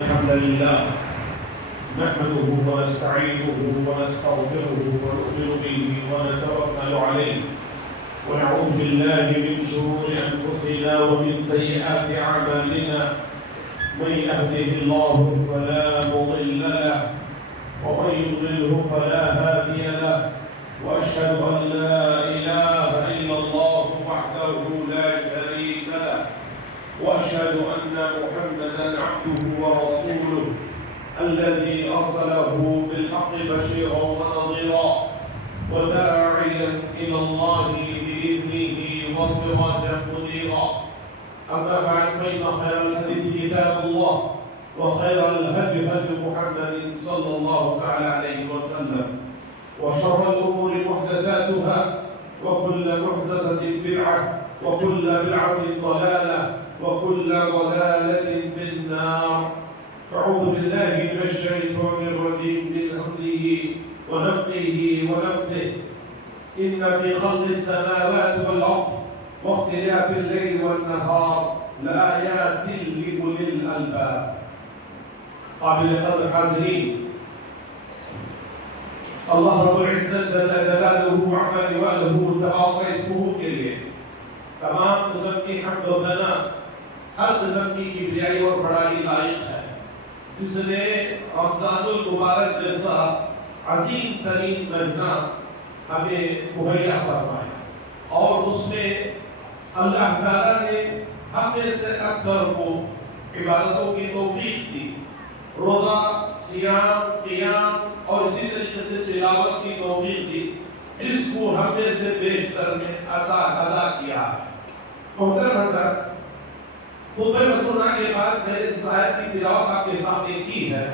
الحمد لله نحمده ونستعينه ونستغفره ونؤمن به ونتوكل عليه ونعوذ بالله من شرور انفسنا ومن سيئات اعمالنا من يهده الله فلا مضل له ومن يضلله فلا هادي له واشهد ان لا اله الا الله وحده لا شريك له واشهد ان محمدا عبده ورسوله الذي ارسله بالحق بشيرا ونظيرا وداعيا الى الله باذنه وسراجا منيرا اما بعد فان خير الحديث كتاب الله وخير الهدي هدي محمد صلى الله تعالى عليه وسلم وشر الامور محدثاتها وكل محدثه بدعه وكل بدعه ضلاله وكل ضلالة في النار أعوذ بالله من الشيطان الرجيم من همزه ونفخه ونفثه إن في خلق السماوات والأرض واختلاف الليل والنهار لآيات لأولي الألباب. قابل قدر حاضرين، اللہ رب العزت جل جلالہ عما جلالہ تبارک اسمہ کے لیے تمام قسم کی حمد و ثنا ہر قسم کی کبریائی اور بڑائی لائق ہے، جس نے رمضان المبارک جیسا عظیم ترین مہینہ ہمیں مہیا فرمایا اور اس میں اللہ تعالیٰ نے ہم میں سے اکثر کو عبادتوں کی توفیق دی، روزہ، صیام، قیام اور اسی طریقے سے تلاوت کی توفیق دی، جس کو ہم میں سے بیشتر نے ادا کیا ہے۔ محترم حضرات، خطبہ رسولہ کے بعد میں اس آیت کی تلاوت آپ کے سامنے کی ہے۔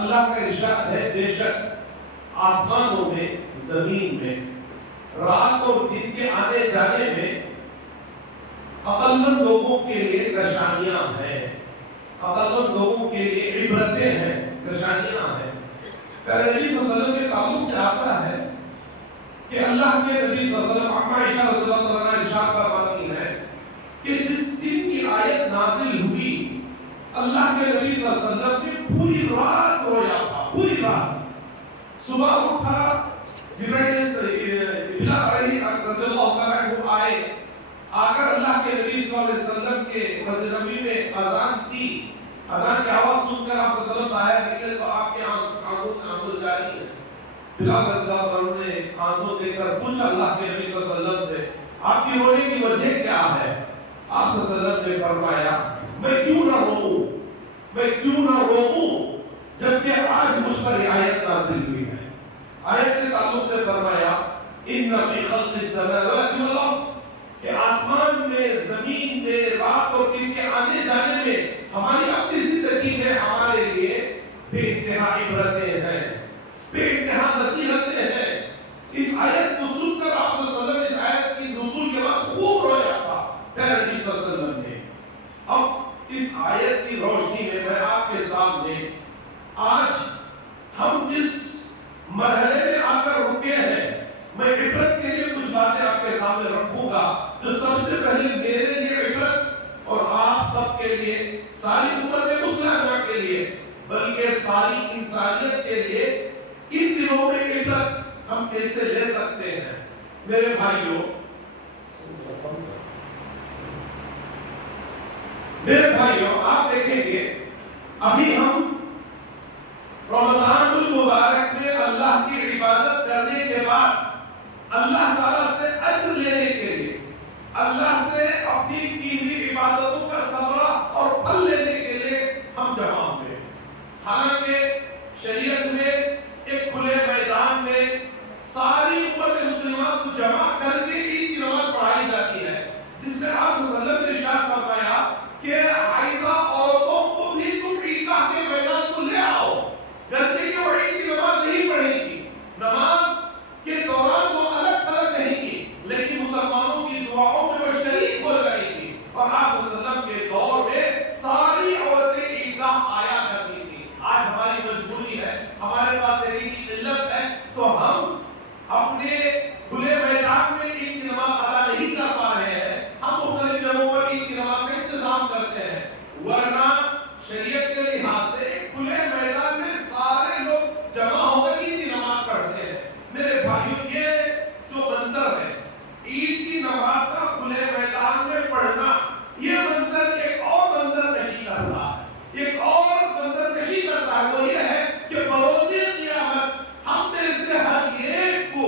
اللہ کا ارشاد ہے، بے شک آسمانوں میں، زمین میں، رات اور دن کے آنے جانے میں عقل مند لوگوں کے لیے نشانیاں ہیں، عقل مند لوگوں کے لیے عبرتیں ہیں، نشانیاں ہیں۔ پیارے نبی صلی اللہ علیہ وسلم کے تعلق سے آتا ہے کہ اللہ کے نبی صلی اللہ علیہ وسلم عائشہ رضی اللہ عنہا ارشاد فرماتی ہے کہ جس دن کی آیت نازل ہوئی، اللہ کے نبی صلی اللہ علیہ وسلم نے پوری رات رویا تھا، پوری رات۔ صبح اٹھا، جبرائیل رضی اللہ عنہ آئے، آ کر اللہ کے نبی صلی اللہ علیہ وسلم کے مسجد نبوی میں اذان دی۔ اذان کی آواز سن کر آپ صلی اللہ علیہ وسلم باہر نکلے تو آپ کے آنکھوں سے آنسو جاری ہیں۔ بلال رضی اللہ عنہ نے آنسو دیکھ کر پوچھا اللہ کے نبی صلی اللہ علیہ وسلم سے، آپ کی رونے کی وجہ کیا ہے؟ آپ صلی اللہ علیہ وسلم نے فرمایا، میں کیوں نہ روؤں، میں کیوں نہ روؤں جبکہ آج مجھ پر آیت نازل ہوئی ہے۔ آیت کے تعلق سے فرمایا، ان فی خلق السماوات والارض، کہ آسمان میں، زمین میں، رات اور دن کے آنے جانے میں ہماری اپنی زندگی میں ہمارے لیے بے انتہا عبرتیں ہیں، بے انتہا نصیحتیں ہیں۔ اس آیت کو سن کر آپ صلی اللہ علیہ وسلم اس آیت کی نزول کے بعد خوب رویا تھا پیارے نبی صلی اللہ علیہ وسلم نے۔ اب اس آیت کی روشنی میں میں آپ کے سامنے آج ہم جس مرحلے میں آ کر رکے ہیں، میں عبرت کے لیے کچھ باتیں آپ کے سامنے رکھوں گا جو سب سے پہلے میرے لیے عبرت اور آپ سب کے لیے، ساری امت مسلمہ کے لیے، بلکہ ساری انسانیت کے لیے ان دنوں میں عبرت ہم کیسے لے سکتے ہیں۔ میرے بھائیوں، آپ دیکھیں گے ابھی ہم رمضان المبارک میں اللہ کی عبادت کرنے کے بعد اللہ تعالیٰ سے اجر لینے کے لیے، اللہ سے اپنی کی ہوئی عبادتوں کا ثمرہ اور پھل لینے کے لیے ہم جمع ہوئے۔ حالانکہ شریعت میں ایک کھلے میدان میں ساری امت مسلمہ کو جمع کر کے عید کی نماز پڑھائی جاتی ہے، جس میں آپ صلی اللہ علیہ وسلم نے ارشاد فرمایا کہ عائدہ عورتوں کو بھی تم عیدگاہ کے میدان کو لے آؤ، جیسے کہ وہ عید کی نماز نہیں پڑھیں گی، نماز کے دوران وہ الگ تھلگ نہیں کی، لیکن مسلمانوں کی دعاؤں میں وہ شریک ہو جائیں گی۔ اور آپ صلی اللہ علیہ وسلم لحاظ سے کھلے میدان میں سارے لوگ جمع ہو کر عید کی نماز پڑھتے ہیں. میرے بھائیو یہ جو منظر ہے عید کی نماز کا کھلے میدان میں پڑھنا، یہ منظر ایک اور منظر کشی کر رہا ہے، ایک اور منظر کشی کرتا ہے. وہ یہ ہے کہ بروز قیامت ہم میں سے ہر ایک کو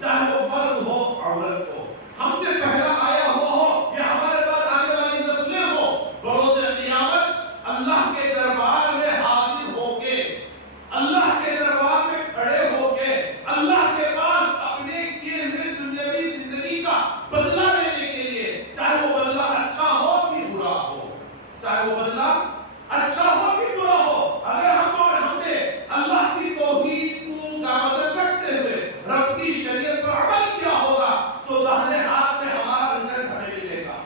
چاہے وہ مرد ہو عورت ہو، ہم سے پہلا آیا ہو یا ہمارے بعد آنے والی نسلیں ہو، بروز قیامت اللہ کے دربار میں حاضر ہو کے، اللہ کے دربار میں کھڑے ہو کے، اللہ کے پاس اپنے کیے ہوئے دنیاوی زندگی کا بدلہ لینے کے لیے، چاہے وہ بدلہ اچھا ہو کہ برا ہو، چاہے وہ بدلہ اچھا ہو کہ برا ہو. اگر ہم نے اللہ کی توحید کو گامزن رکھتے ہوئے رب کی شریعت پر عمل کیا ہوگا تو داہنے ہاتھ میں ہمارا رزق ہمیں ملے گا،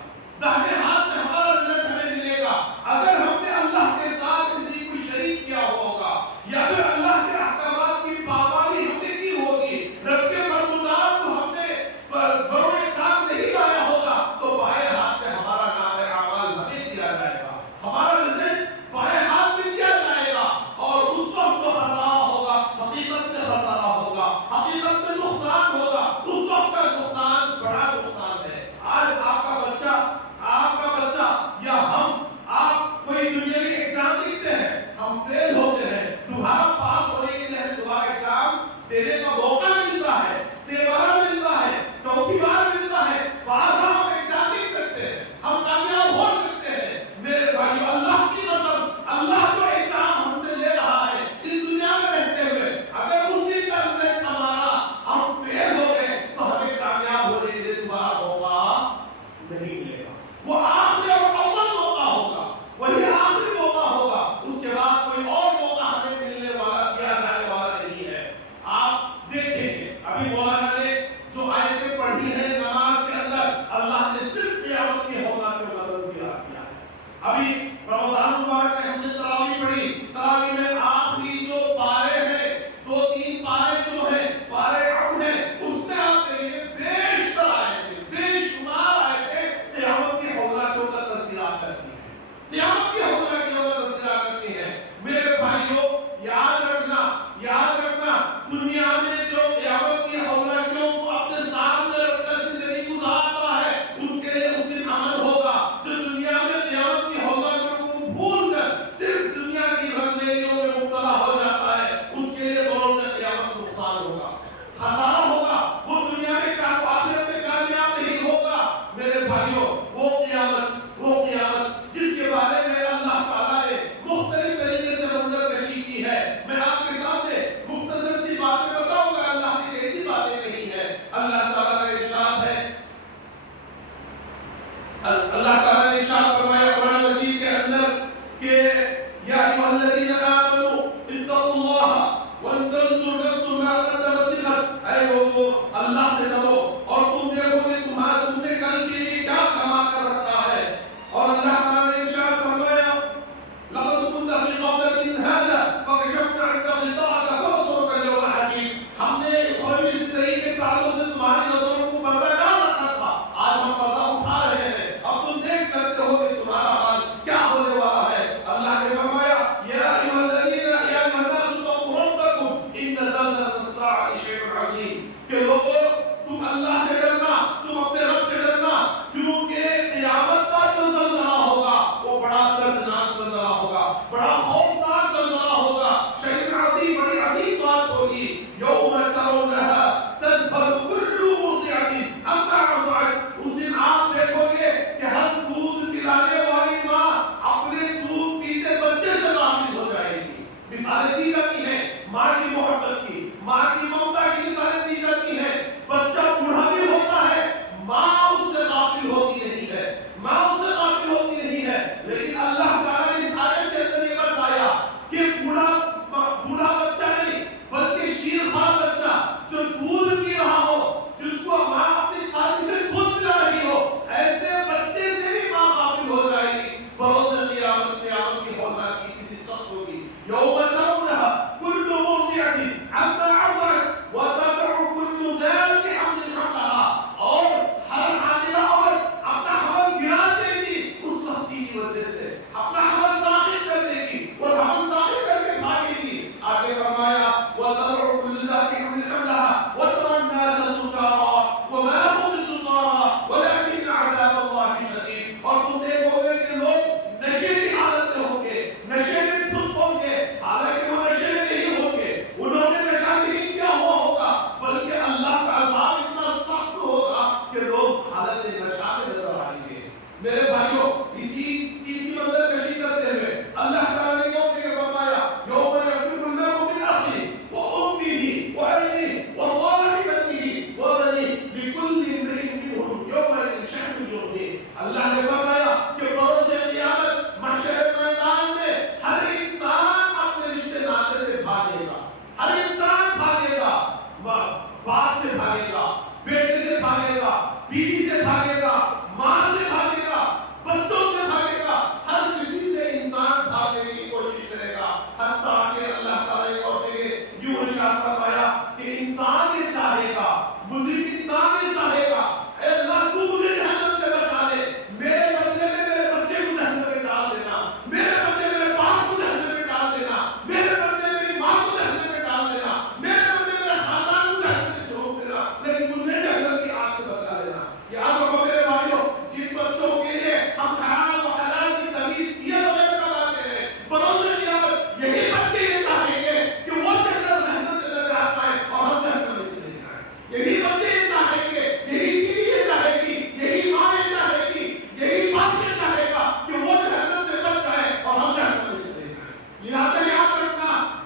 داہنے ہاتھ میں ہمارا رزق ہمیں ملے گا. اگر ہم نے اللہ کے ساتھ کسی کو شریک کیا ہوگا یا پھر اللہ کے احکامات کی پابندی ہم نے کی ہوگی، رب کے فرمودات کو ہم نے بروئے کام نہیں لایا ہوگا، تو بائیں ہاتھ میں ہمارا نام اعمال ہمیں دیا جائے گا، ہمارا رزق بائیں ہاتھ میں دیا جائے گا. اور اس وقت جو خسارہ ہوگا حقیقت میں خسارہ ہوگا، حقیقت میں نقصان ہوگا. اس وقت کا نقصان بڑا نقصان ہے. آج آپ کا بچہ یا آپ کوئی دنیا کے ایگزام لکھتے ہیں، ہم فیل ہوتے ہیں، دوبارہ پاس ہونے کے لیے دوبارہ ایگزام دینے کا موقع ملتا ہے، سیوارہ ملتا ہے، چوتھی بار ملتا ہے، بارہ ہم ایگزام لکھ سکتے ہیں، ہم کامیاب ہو سکتے ہیں. میرے بھائی اللہ کی قسم، اللہ جو ایگزام ہم سے لے رہا ہے اس دنیا میں رہتے ہوئے، اگر اس دن کا رزق ہمارا ہم فیل ہو گئے تو ہمیں کامیاب ہونے کے لیے دوبارہ موقع نہیں ملے گا. وہ آخری اور اول موقع ہوگا، وہی آخری موقع ہوگا، اس کے بعد کوئی اور موقع ہمیں ملنے والا دیا جانے والا نہیں ہے. آپ دیکھیں گے ابھی مولانا نے جو آیتیں پڑھی ہیں نماز کے اندر، اللہ نے صرف قیامت کی ہولناک کو مدد کیا ہے. ابھی رمضان مبارک میں ہم نے تراویح پڑھی، تراویح میں آخری جو پارے ہیں، 2-3 پارے جو ہیں پارے عام ہیں، اس میں آپ دیکھیں بیشتر آیتیں، بے شمار آیتیں قیامت کی ہولناکیوں کا تذکرہ کرتی ہیں، قیامت کی ہولناکیوں کا تذکرہ کرتی ہیں. میرے بھائیوں یاد رکھنا دنیا میں جو قیامت کی ہولناکیوں کو اپنے سامنے رکھ کر زندگی گزارتا ہے اس کے لیے اس دن عمل ہوگا. جو دنیا میں قیامت کی ہولناکیوں کو بھول کر صرف دنیا کی رنگ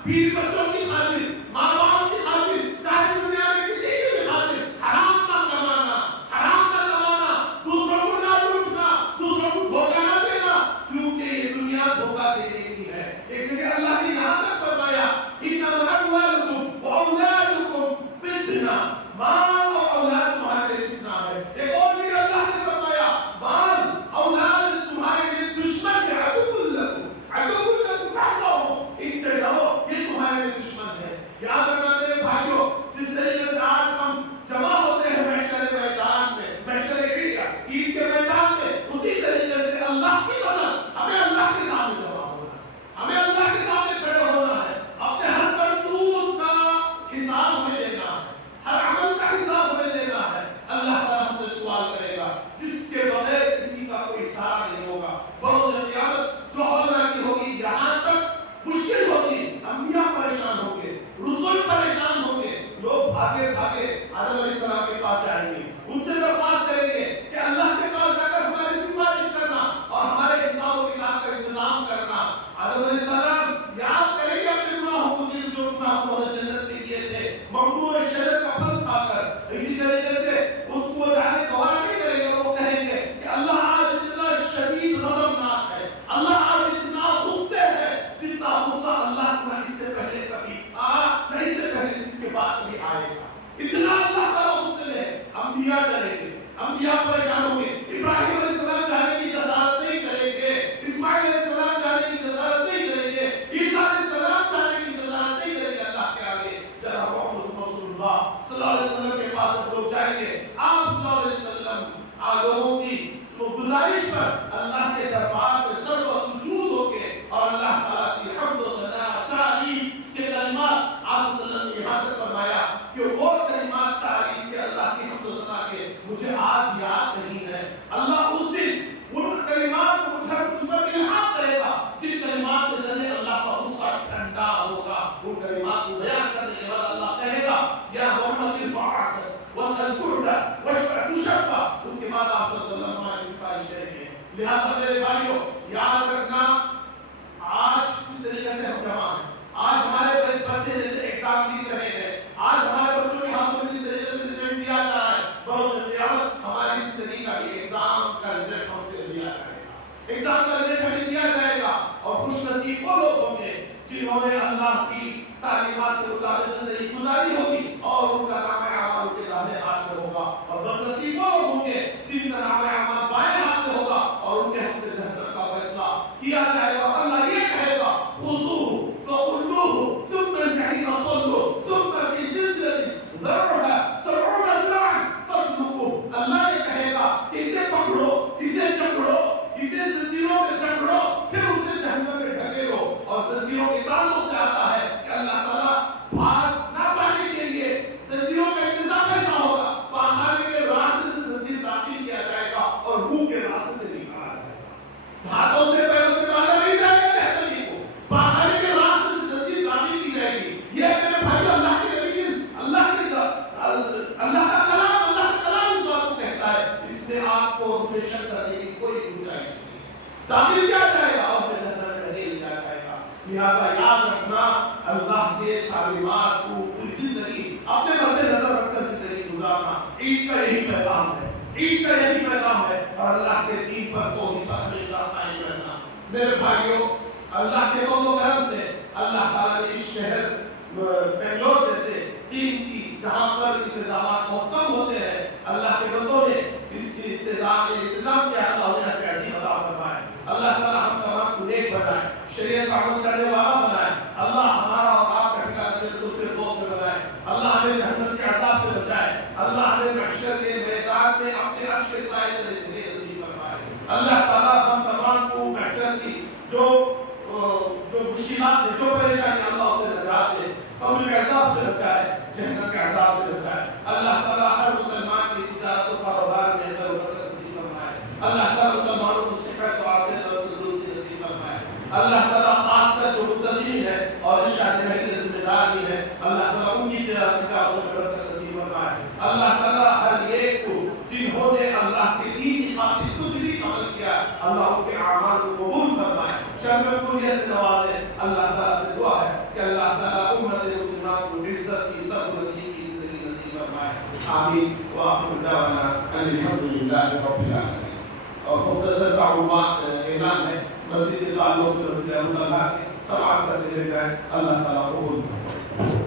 بیوی بچوں کی خاطر، ماں باپ کی خاطر، چاہے دنیا میں کسی کی بھی خاطر حرام نہ کمانا، حرام نہ کمانا، دوسروں کو نہ لوٹنا، دوسروں کو دھوکہ نہ دینا، کیونکہ یہ دنیا دھوکہ دینے کی ہے۔ ایک جگہ اللہ نے یہاں تک فرمایا انما اموالکم واولادکم فتنہ، مال اور اولاد تمہارے لیے فتنہ ہے۔ ایک اور جگہ اللہ نے فرمایا مال اولاد تمہارے لیے دشمن ہے، عدو لکم فاحذروہم، ان سے ڈرو، یہ تمہارے لیے دشمن ہے۔ یاد رکھنا میرے بھائیوں، جس طریقے سے آج ہم جمع ہوتے ہیں محشر کے میدان میں، محشر عید کے میدان میں، اسی طریقے سے اللہ کی قسم ہمیں اللہ کے سامنے جمع ہونا ہے، ہمیں اللہ کے سامنے کھڑے ہونا ہے، اپنے ہر کرتوت کا حساب ہمیں دینا ہے، ہر عمل کا حساب ہمیں دینا ہے۔ اللہ تعالیٰ ہم سے سوال کرے گا جس کے بغیر کسی کا کوئی چارہ نہیں ہوگا۔ بروز قیامت جو ہونا کی ہوگی، یہاں تک مشکل ہوگی، انبیاء پریشان ہوں گے، رسول پریشان ہوں گے، لوگ بھاگے بھاگے آدم علیہ السلام کے پاس جائیں گے، ان سے درخواست کریں گے کہ اللہ کے پاس جا کر ہماری سفارش کرنا اور ہمارے حساب و کتاب کا انتظام کرنا۔ آدم علیہ السلام یاد کریں گے اپنے گناہوں کو، جو گناہ انہوں نے جنت میں کیے تھے ممنوع شجر کا پھل کھا کر۔ اسی طریقے سے اس کو جانے گوار نہیں کریں گے، وہ کہیں گے کہ اللہ آج اتنا شدید غضبناک ہے، اللہ آج اتنا غصے ہے جتنا غصہ اللہ نہ اس سے پہلے کبھی تھا، نہ اس سے پہلے اس کے بعد کبھی آئے گا۔ اتنا اللہ کا غصے ہے۔ انبیاء ڈریں گے، انبیاء پریشان ہوں گے، ابراہیم علیہ السلام جانے کی جسارت نہیں کریں گے، اسماعیل علیہ السلام جانے کی جسارت نہیں کریں گے، عیسیٰ علیہ السلام جانے کی جسارت نہیں کریں گے اللہ کے آگے۔ جناب محمد رسول اللہ صلی اللہ علیہ وسلم کے پاس جب لوگ جائیں گے، آپ صلی اللہ علیہ وسلم لوگوں کی گزارش پر اللہ کے دربار میں سر و سجود ہو کے اور اللہ تعالیٰ کی حمد و ثنا تعریف کے کلمات آپ صلی اللہ علیہ وسلم نے یہاں تک فرمایا کہ وہ کلمات تعریف کے اللہ کی حمد و ثنا کے مجھے آج یاد نہیں ہے۔ اللہ اس دن ان کلمات کو مجھ پر الہام کرے گا جن کلمات کے ذریعے اللہ کا غصہ ٹھنڈا ہوگا۔ ان کلمات کو بیان کرنے کے بعد اللہ کہے گا یا محمد ارفع رأسک واسأل تعطى واشفع تشفع، اس کے بعد آپ صلی اللہ علیہ وسلم ہماری سفارش کریں گے۔ لہٰذا میرے بھائیوں یاد رکھنا، آج جس طریقے سے ہم جمع ہیں، آج ہمارے بچے جیسے ایگزام لکھ رہے ہیں، آج ہمارے بچوں کے ہاتھوں میں جس طریقے سے رزلٹ دیا جا رہا ہے، بروز قیامت ہماری زندگی کا بھی ایگزام کا رزلٹ ہم سے دیا جائے گا، ایگزام کا رزلٹ ہمیں دیا جائے گا۔ اور خوش نصیب وہ لوگ ہوں گے جنہوں نے اللہ کی تعلیمات کے مطابق زندگی گزاری ہوگی اور ان کا نام اعمال کے داہنے ہاتھ میں ہوگا، اور بدنصیب وہ ہوں گے جن کا نام اعمال بائیں ہاتھ میں ہوگا اور ان کے حق میں جہنم کا فیصلہ کیا جائے گا۔ اللہ یہ کہے گا خذوہ فغلوہ ثم الجحیم صلوہ ثم فی سلسلۃ ذرعها 70 ذراعا فاسلکوہ۔ اللہ یہ کہے گا کہ اسے پکڑو، اسے جکڑو، اسے زنجیروں میں جکڑو، پھر اسے جہنم میں ڈھکیلو۔ اور زنجیروں کے تعلق سے آتا ہے کہ اللہ تعالیٰ بھاگ نہ پانے کے لیے زنجیروں کا انتظام ایسا ہوگا، باہر کے راستے سے زنجیر داخل کیا جائے گا اور منہ کے راستے سے نکالا جائے گا۔ ہاتھوں سے پیروں سے مارا نہیں جائے گا جہنمی کو، باہر کے راستے سے زنجیر داخل کی جائے گی۔ یہ میرے بھائی اللہ کے نبی کی اللہ کا کلام اس بات کو کہتا ہے، اس میں آپ کو شک کرنے کی کوئی گنجائش نہیں۔ داخل کیا جائے گا اور پھر جہنم میں ڈھکیل دیا جائے گا۔ لہٰذا یاد رکھنا، اللہ کے تعلیمات کو پوری زندگی اپنے مد نظر رکھ کر زندگی گزارنا عید کا یہی پیغام ہے، عید کا یہی پیغام ہے، اور اللہ کے دین پر توحید پر ہمیشہ قائم رہنا۔ میرے بھائیوں، اللہ کے فضل و کرم سے اللہ تعالیٰ نے اس شہر بنگلور جیسے دین کی جہاں پر انتظامات محکم ہوتے ہیں، اللہ کے بندوں نے اس کی انتظام کیا، اللہ نے کیسی عطا فرمائے۔ اللہ تعالیٰ ہم تمام کو نیک بنائے، شریعت کا عمل کرنے والا بنائے، اللہ ہمارا اور آپ کا ٹھکانہ جنت الفردوس میں بنائے، اللہ ہمیں جہنم کے عذاب سے بچائے، اللہ ہمیں محشر کے میدان میں اپنے عرش کے سائے میں جگہ نصیب فرمائے۔ اللہ تعالیٰ ہم تمام کو محشر کی جو مشکلات ہیں، جو پریشانی، اللہ اسے نجات دے، قبر کے عذاب سے بچائے، جہنم کے عذاب سے بچائے۔ اللہ تعالیٰ ہر مسلمان کی تجارت و کاروبار میں خیر و برکت نصیب فرمائے، اللہ تعالیٰ مسلمانوں کو صحت و عافیت اور تندرستی نصیب فرمائے۔ اللہ تعالیٰ خاص کر جو متقین ہے اور اس شادی محل کے ذمہ دار بھی ہے، اللہ تعالیٰ ان کی تجارتوں میں برکت نصیب فرمائے۔ اللہ تعالیٰ ہر ایک کو جنہوں نے اللہ کے دین کی خاطر کچھ بھی عمل کیا، اللہ ان کے اعمال کو قبول فرمائے۔ شرف سے نوازے. اللہ تعالیٰ سے دعا ہے کہ اللہ تعالیٰ امت مسلمان کو عزت کی سربلندی کی زندگی نصیب فرمائے. آمین. وآخر دعوانا ان الحمد للہ رب العالمین. اور مختصر تعلقات اعلان ہے مسجد تعلق سے مسجد اللہ کے سماعت کرتے ہوئے جائیں. اللہ تعالیٰ قبول فرمائے.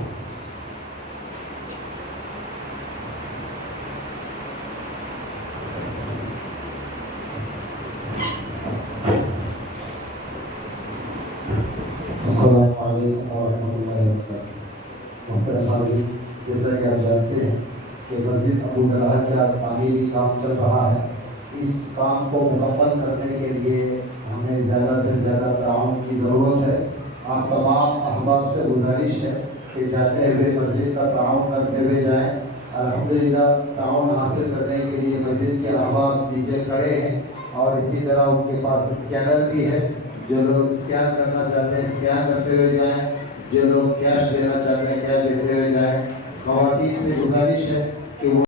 السلام علیکم ورحمۃ اللہ وبرکاتہ. محترم حاضرین، جیسا کہ آپ جانتے ہیں کہ مسجد ابو طلحہ کا تعمیری کام چل رہا ہے. اس کام کو مکمل کرنے کے لیے ہمیں زیادہ سے زیادہ تعاون کی ضرورت ہے. آپ تمام احباب سے گزارش ہے کہ جاتے ہوئے مسجد کا تعاون کرتے ہوئے جائیں. الحمدللہ تعاون حاصل کرنے کے لیے مسجد کے احباب نیچے کھڑے ہیں اور اسی طرح ان کے پاس اسکینر بھی ہے. جو لوگ اسکین کرنا چاہتے ہیں اسکین کرتے ہوئے جائیں. جو لوگ کیش دینا چاہتے ہیں کیش دیتے ہوئے جائیں. خواتین سے گزارش ہے کہ وہ